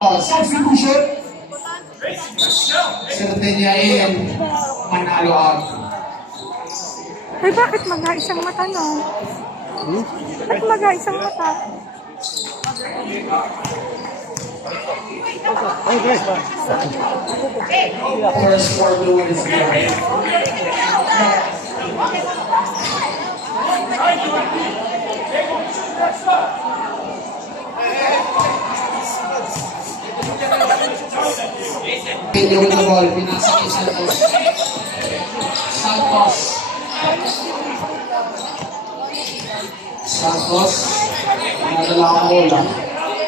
Substitution. Sardinia manalo out. Ay, bakit mag-isang mata, no? Bakit mag-isang mata? First for the win is here. Pinyo with the ball, pinasa kay Santos. Santos, nadala ang bola.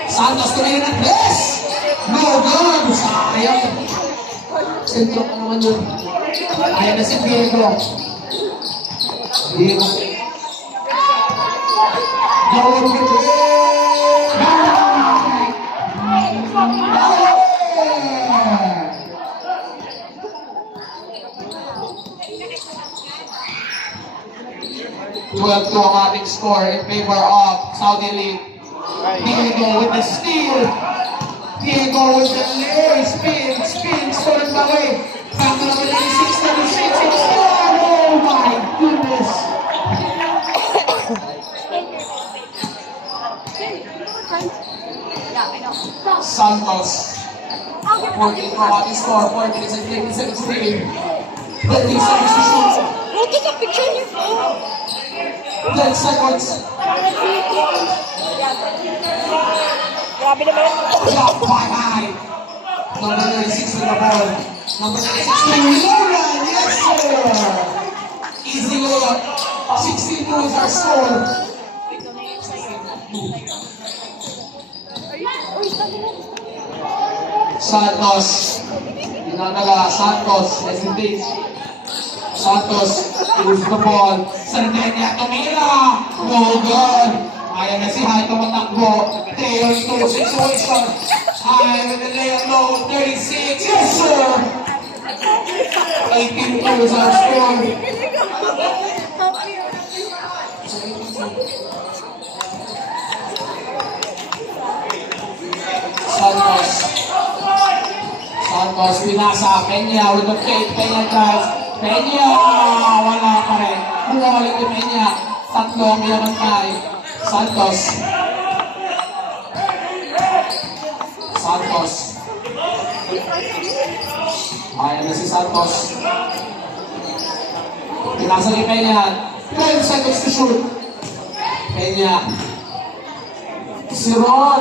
Santos, tuloy na press! No good! Sayang! Sentro pa naman yun. Ayan na si Diego. Diego. To ang ating score in favor of Saudi League. Diego with the steal. Diego with the lay. Spin, stolen by way. Back to number 96, number 6, oh my goodness. Santos. 14 for ating score. 4 minutes and 20 seconds remaining. 30 seconds to shoot. Oh, take a picture on your phone. 10 seconds. Grabe naman. Shot by high. Number 96 to the ball. Number 96 to Lola. Yes, sir. Easy Lola. 16 points are scored. Santos. Dinadala. Santos. Hesitate. Santos. Lose the ball. Sardinia. Tumira. No good. Ayan na si Hai tumatakbo. Tail to situation. Hai with the layout low. 36. Yes, sir. 18 goals are scored. Santos pinasa. Peña with the fake. Peña drives. Peña. Wala pa rin. Huwalik ni Peña. Tatlo ang binabantay. Santos. Ayan na si Santos. Pinasa ni Peña. 12 seconds to shoot. Peña. Si Ron.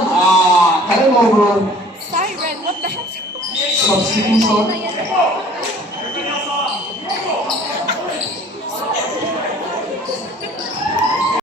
Turnover. Sorry, Ren. What the heck? Substitution.